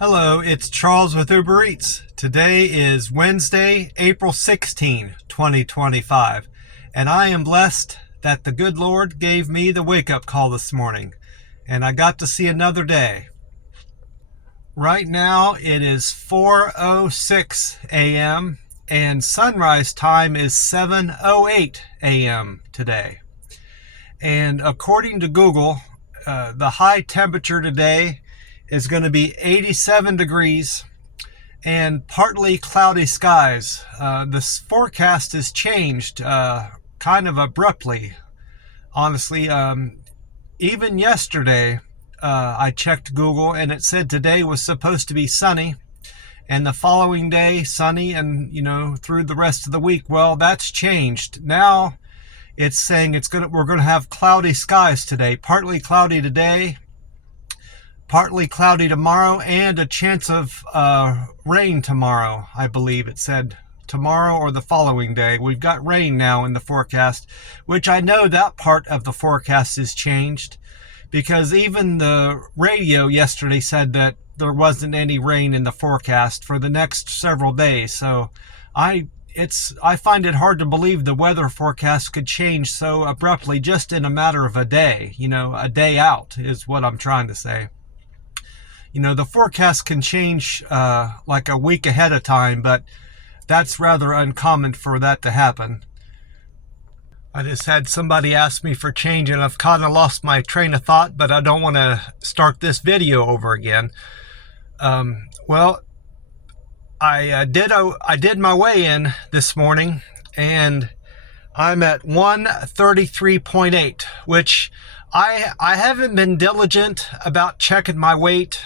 Hello, it's Charles with Uber Eats. Today is Wednesday, April 16, 2025, and I am blessed that the good Lord gave me the wake-up call this morning, and I got to see another day. Right now it is 4:06 a.m. and sunrise time is 7:08 a.m. today. And according to Google, the high temperature today is going to be 87 degrees and partly cloudy skies. This forecast has changed kind of abruptly, honestly. Even yesterday, I checked Google and it said today was supposed to be sunny, and the following day sunny, and through the rest of the week. Well, that's changed. Now it's saying we're going to have cloudy skies today, partly cloudy today, partly cloudy tomorrow, and a chance of rain tomorrow. I believe it said tomorrow or the following day. We've got rain now in the forecast, which I know that part of the forecast has changed, because even the radio yesterday said that there wasn't any rain in the forecast for the next several days. So I find it hard to believe the weather forecast could change so abruptly just in a matter of a day. A day out is what I'm trying to say. The forecast can change like a week ahead of time, but that's rather uncommon for that to happen. I just had somebody ask me for change, and I've kind of lost my train of thought, but I don't want to start this video over again. Well, I did my weigh-in this morning, and I'm at 133.8, which I haven't been diligent about checking my weight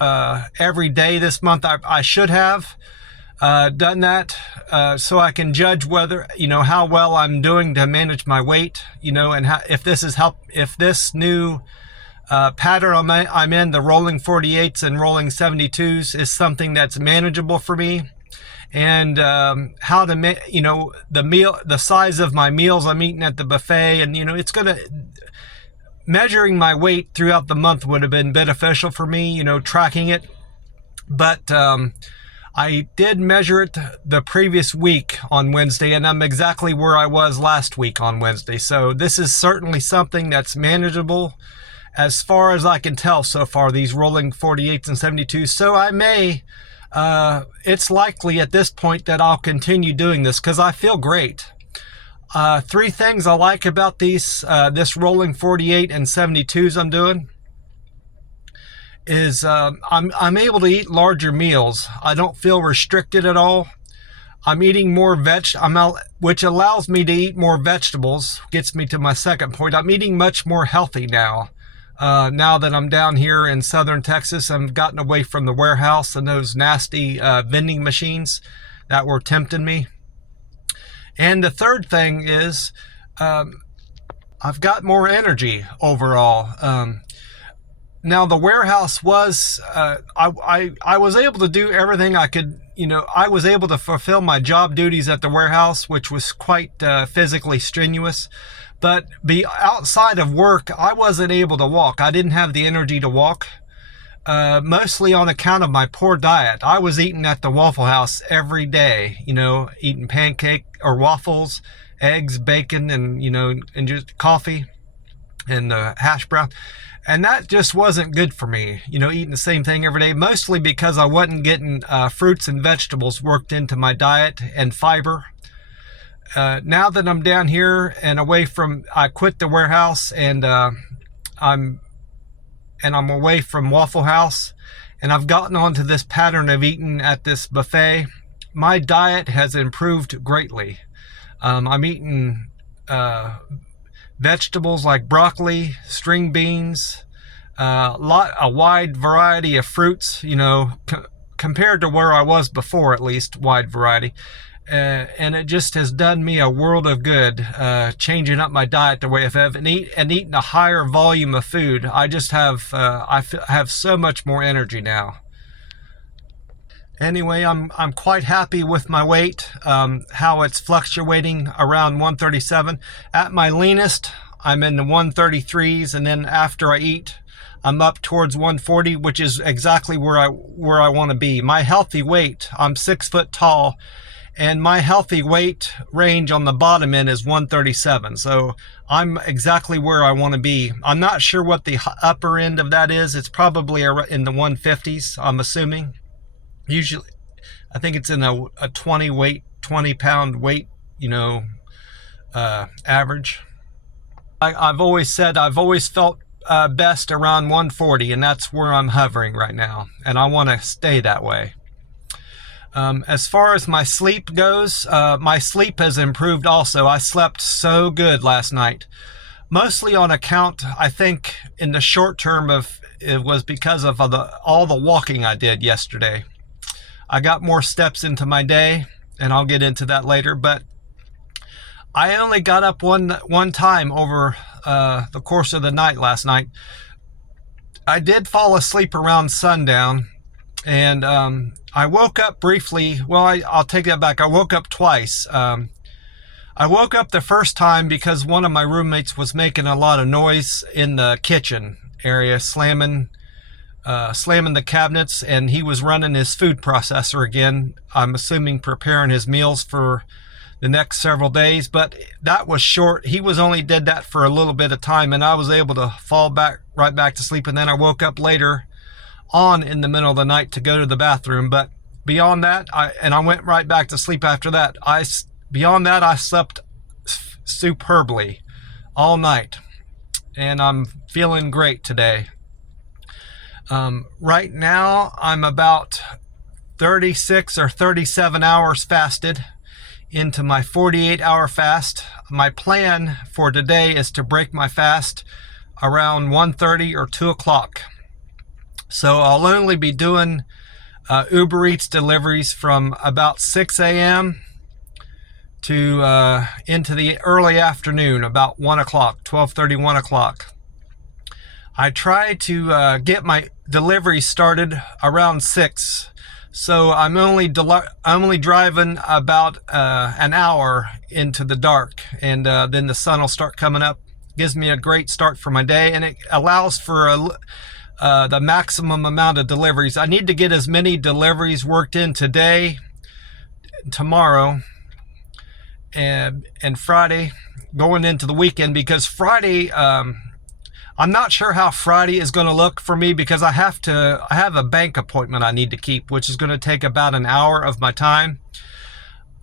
every day this month. I should have done that so I can judge whether how well I'm doing to manage my weight, and if this new pattern I'm in, the rolling 48s and rolling 72s, is something that's manageable for me, and how to the size of my meals I'm eating at the buffet, and measuring my weight throughout the month would have been beneficial for me, tracking it. But I did measure it the previous week on Wednesday, and I'm exactly where I was last week on Wednesday. So this is certainly something that's manageable as far as I can tell so far, these rolling 48s and 72s. So I may, it's likely at this point that I'll continue doing this because I feel great. Three things I like about this rolling 48 and 72s I'm doing is I'm able to eat larger meals. I don't feel restricted at all. I'm eating more which allows me to eat more vegetables. Gets me to my second point. I'm eating much more healthy now. Now that I'm down here in southern Texas, I've gotten away from the warehouse and those nasty vending machines that were tempting me. And the third thing is I've got more energy overall. Now the warehouse was, I was able to do everything I could, I was able to fulfill my job duties at the warehouse, which was quite physically strenuous. But outside of work, I wasn't able to walk. I didn't have the energy to walk, mostly on account of my poor diet. I was eating at the Waffle House every day, eating pancake or waffles, eggs, bacon, and, and just coffee and hash brown. And that just wasn't good for me, eating the same thing every day, mostly because I wasn't getting fruits and vegetables worked into my diet and fiber. Now that I'm down here and I quit the warehouse, and I'm away from Waffle House, and I've gotten onto this pattern of eating at this buffet, my diet has improved greatly. I'm eating vegetables like broccoli, string beans, a wide variety of fruits, compared to where I was before, at least wide variety. And it just has done me a world of good, changing up my diet the way I have, and eating a higher volume of food. I just have I have so much more energy now. Anyway, I'm quite happy with my weight, how it's fluctuating around 137. At my leanest, I'm in the 133s, and then after I eat, I'm up towards 140, which is exactly where I want to be. My healthy weight, I'm 6 foot tall, and my healthy weight range on the bottom end is 137. So I'm exactly where I want to be. I'm not sure what the upper end of that is. It's probably in the 150s, I'm assuming. Usually, I think it's in a 20 pound weight, average. I've always said I've always felt best around 140, and that's where I'm hovering right now, and I want to stay that way. As far as my sleep goes, my sleep has improved also. I slept so good last night, mostly on account, I think, in the short term it was because of all the walking I did yesterday. I got more steps into my day, and I'll get into that later, but I only got up one time over the course of the night last night. I did fall asleep around sundown, and I woke up briefly. Well, I'll take that back. I woke up twice. I woke up the first time because one of my roommates was making a lot of noise in the kitchen area, slamming the cabinets, and he was running his food processor again. I'm assuming preparing his meals for the next several days, but that was short. He only did that for a little bit of time, and I was able to fall right back to sleep, and then I woke up later on in the middle of the night to go to the bathroom. But beyond that, I went right back to sleep after that. Beyond that, I slept superbly all night, and I'm feeling great today. Right now, I'm about 36 or 37 hours fasted into my 48-hour fast. My plan for today is to break my fast around 1:30 or 2 o'clock. So I'll only be doing Uber Eats deliveries from about 6 a.m. to into the early afternoon, about 1 o'clock, 12:30, 1 o'clock. I try to get my delivery started around 6. So I'm only driving about an hour into the dark, and then the sun will start coming up. Gives me a great start for my day, and it allows for the maximum amount of deliveries. I need to get as many deliveries worked in today, tomorrow, and Friday, going into the weekend, because Friday, I'm not sure how Friday is going to look for me, because I have a bank appointment I need to keep, which is going to take about an hour of my time.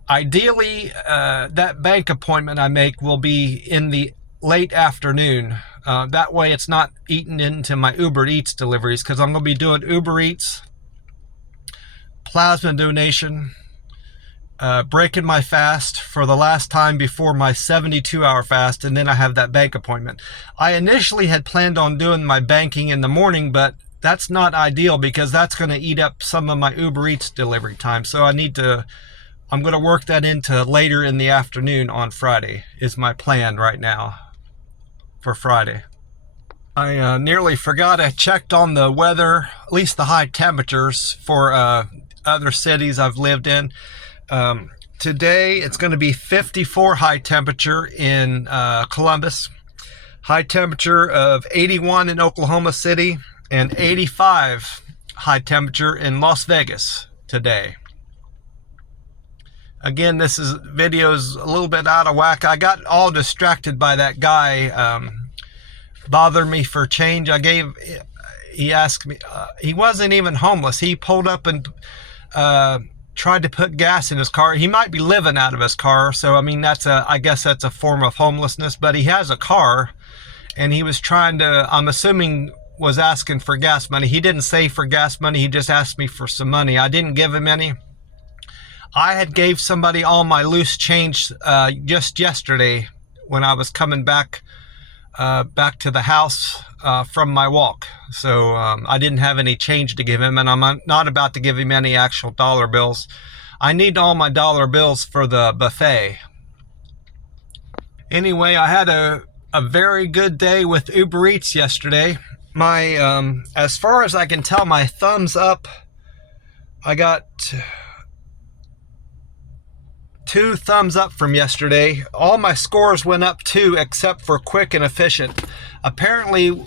Ideally, that bank appointment I make will be in the late afternoon. That way it's not eaten into my Uber Eats deliveries, because I'm going to be doing Uber Eats, plasma donation, breaking my fast for the last time before my 72-hour fast, and then I have that bank appointment. I initially had planned on doing my banking in the morning, but that's not ideal, because that's going to eat up some of my Uber Eats delivery time. So I'm going to work that into later in the afternoon on Friday, is my plan right now for Friday. I nearly forgot, I checked on the weather, at least the high temperatures for other cities I've lived in. Today it's going to be 54 high temperature in Columbus, high temperature of 81 in Oklahoma City, and 85 high temperature in Las Vegas today. Again, this video's a little bit out of whack. I got all distracted by that guy bothered me for change. He asked me, he wasn't even homeless. He pulled up and tried to put gas in his car. He might be living out of his car, so I mean, I guess that's a form of homelessness, but he has a car, and he was trying to, I'm assuming, was asking for gas money. He didn't say for gas money, he just asked me for some money. I didn't give him any. I had gave somebody all my loose change just yesterday when I was coming back to the house from my walk. So I didn't have any change to give him, and I'm not about to give him any actual dollar bills. I need all my dollar bills for the buffet. Anyway, I had a very good day with Uber Eats yesterday. My as far as I can tell, my thumbs up, I got 2 thumbs up from yesterday. All my scores went up 2 except for quick and efficient. Apparently,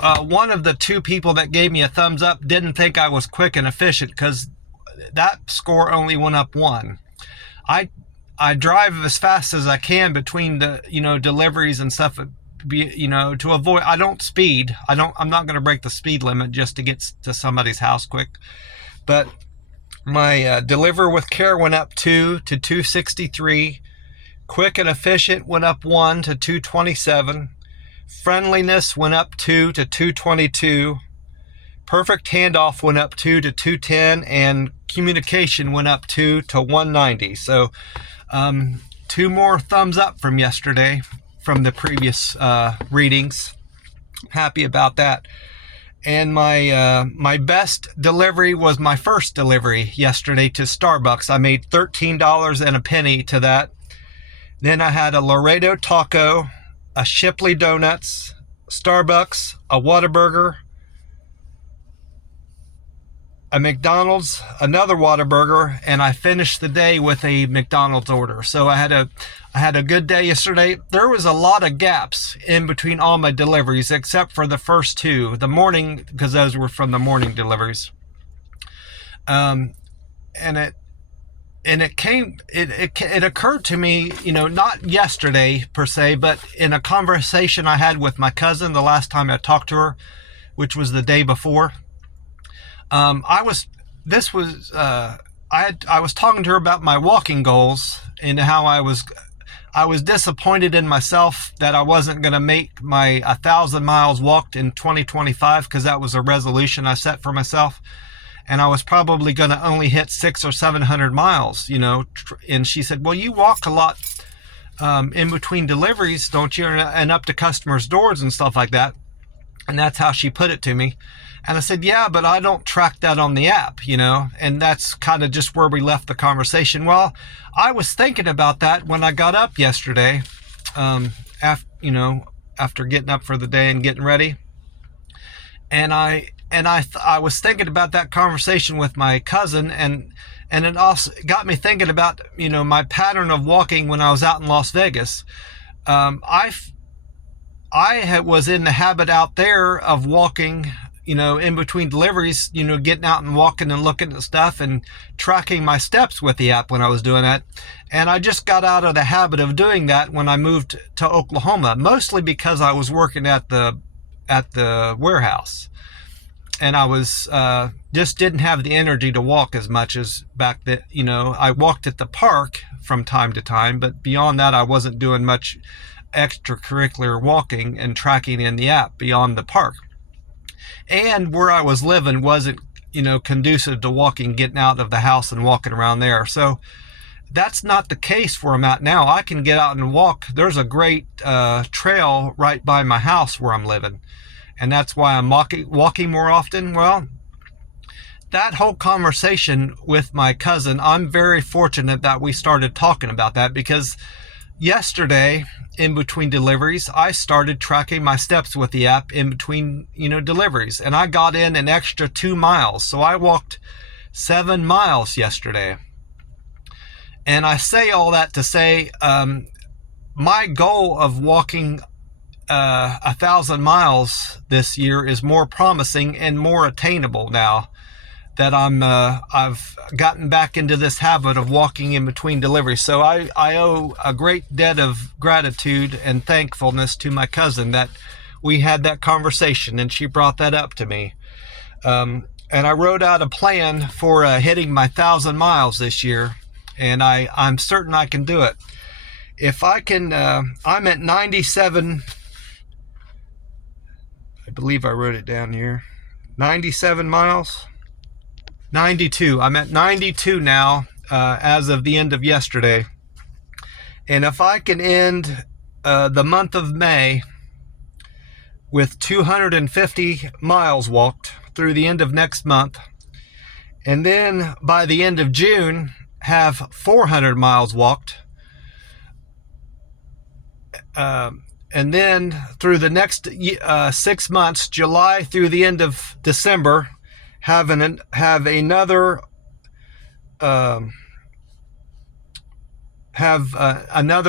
one of the two people that gave me a thumbs up didn't think I was quick and efficient, because that score only went up one. I drive as fast as I can between the, deliveries and stuff, to avoid, I don't speed. I'm not going to break the speed limit just to get to somebody's house quick. But my deliver with care went up 2 to 263. Quick and efficient went up 1 to 227. Friendliness went up 2 to 222. Perfect handoff went up 2 to 210, and communication went up 2 to 190. So 2 more thumbs up from yesterday, from the previous readings. Happy about that. And my best delivery was my first delivery yesterday to Starbucks. I made $13 and a penny to that. Then I had a Laredo taco, a Shipley Donuts, Starbucks, a Whataburger, a McDonald's, another Whataburger, and I finished the day with a McDonald's order. So I had a good day yesterday. There was a lot of gaps in between all my deliveries, except for the first 2, the morning, because those were from the morning deliveries. It occurred to me, not yesterday per se, but in a conversation I had with my cousin the last time I talked to her, which was the day before. I was talking to her about my walking goals and how I was disappointed in myself that I wasn't going to make my 1,000 miles walked in 2025, because that was a resolution I set for myself. And I was probably going to only hit 600 or 700 miles, and she said, well, you walk a lot in between deliveries, don't you? And up to customers' doors and stuff like that. And that's how she put it to me. And I said, yeah, but I don't track that on the app, and that's kind of just where we left the conversation. Well, I was thinking about that when I got up yesterday, after getting up for the day and getting ready. And I was thinking about that conversation with my cousin, and it also got me thinking about, my pattern of walking when I was out in Las Vegas. I was in the habit out there of walking, in between deliveries, getting out and walking and looking at stuff and tracking my steps with the app when I was doing that. And I just got out of the habit of doing that when I moved to Oklahoma, mostly because I was working at the warehouse. And I was just didn't have the energy to walk as much as back then. I walked at the park from time to time, but beyond that, I wasn't doing much extracurricular walking and tracking in the app beyond the park. And where I was living wasn't, conducive to walking, getting out of the house and walking around there. So that's not the case where I'm at now. I can get out and walk. There's a great trail right by my house where I'm living. And that's why I'm walking more often. Well, that whole conversation with my cousin, I'm very fortunate that we started talking about that, because yesterday, in between deliveries, I started tracking my steps with the app in between, deliveries. And I got in an extra 2 miles. So I walked 7 miles yesterday. And I say all that to say, my goal of walking 1,000 miles this year is more promising and more attainable now that I've gotten back into this habit of walking in between deliveries. So I owe a great debt of gratitude and thankfulness to my cousin that we had that conversation and she brought that up to me. And I wrote out a plan for hitting my 1,000 miles this year, and I'm certain I can do it. If I can, I'm at 97. I believe I wrote it down here. 97 miles. 92. I'm at 92 now, as of the end of yesterday. And if I can end the month of May with 250 miles walked through the end of next month, and then by the end of June have 400 miles walked, and then through the next 6 months, July through the end of December, have another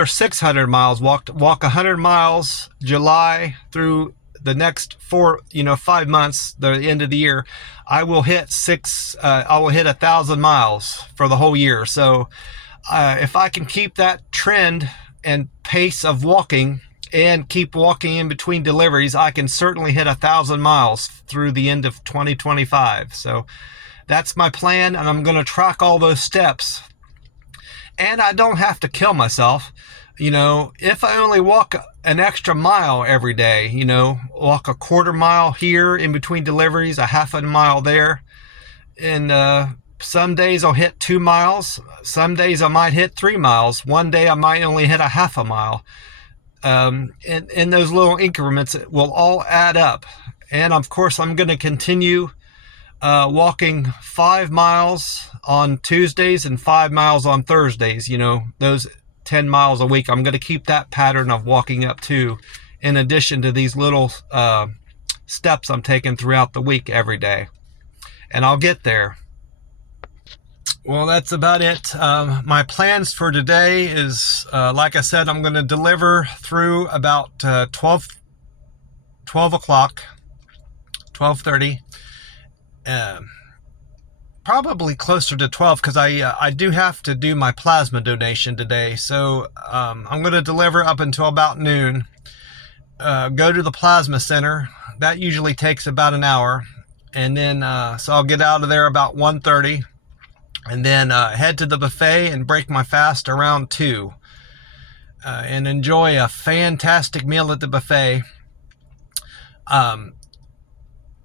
600 miles walked. Walk 100 miles July through the next 5 months, the end of the year, I will hit 1,000 miles for the whole year. So if I can keep that trend and pace of walking and keep walking in between deliveries, I can certainly hit 1,000 miles through the end of 2025. So that's my plan, and I'm going to track all those steps. And I don't have to kill myself. If I only walk an extra mile every day, walk a quarter mile here in between deliveries, a half a mile there, and some days I'll hit 2 miles. Some days I might hit 3 miles. One day I might only hit a half a mile. In those little increments, it will all add up. And of course, I'm going to continue walking 5 miles on Tuesdays and 5 miles on Thursdays. Those 10 miles a week. I'm going to keep that pattern of walking up too, in addition to these little steps I'm taking throughout the week every day. And I'll get there. Well, that's about it. My plans for today is, like I said, I'm going to deliver through about 12 o'clock, 12:30. Probably closer to 12, because I do have to do my plasma donation today. So I'm going to deliver up until about noon. Go to the plasma center. That usually takes about an hour. And then, so I'll get out of there about 1:30. And then head to the buffet and break my fast around 2. And enjoy a fantastic meal at the buffet.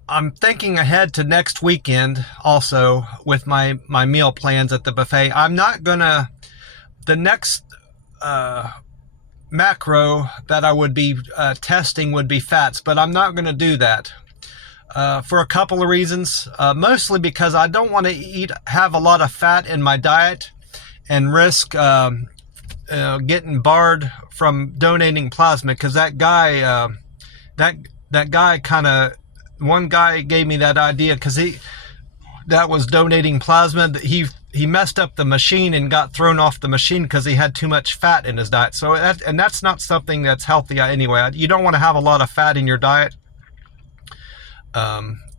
I'm thinking ahead to next weekend also with my meal plans at the buffet. I'm not gonna, the next macro that I would be testing would be fats, but I'm not gonna do that for a couple of reasons. Mostly because I don't want to have a lot of fat in my diet and risk getting barred from donating plasma, because that guy one guy gave me that idea, because that was donating plasma. He messed up the machine and got thrown off the machine because he had too much fat in his diet. So that's not something that's healthy anyway. You don't want to have a lot of fat in your diet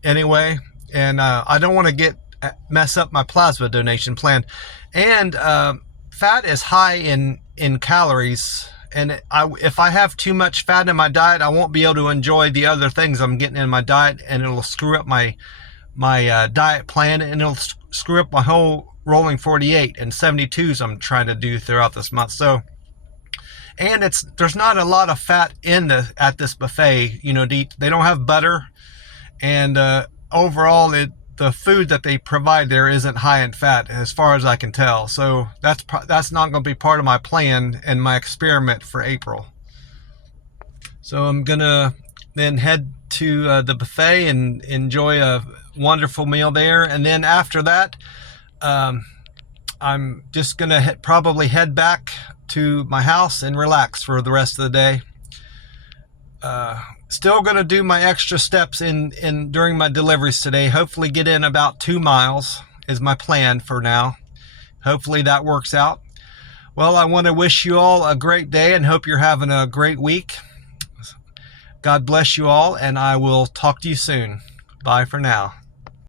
anyway, and I don't want to mess up my plasma donation plan. And fat is high in calories. And if I have too much fat in my diet, I won't be able to enjoy the other things I'm getting in my diet, and it'll screw up my diet plan, and it'll screw up my whole rolling 48 and 72s I'm trying to do throughout this month. So, and there's not a lot of fat at this buffet, to eat. They don't have butter, and overall the food that they provide there isn't high in fat, as far as I can tell. So that's not going to be part of my plan and my experiment for April. So I'm going to then head to the buffet and enjoy a wonderful meal there. And then after that, I'm just going to probably head back to my house and relax for the rest of the day. Still going to do my extra steps during my deliveries today. Hopefully get in about 2 miles is my plan for now. Hopefully that works out. Well, I want to wish you all a great day and hope you're having a great week. God bless you all, and I will talk to you soon. Bye for now.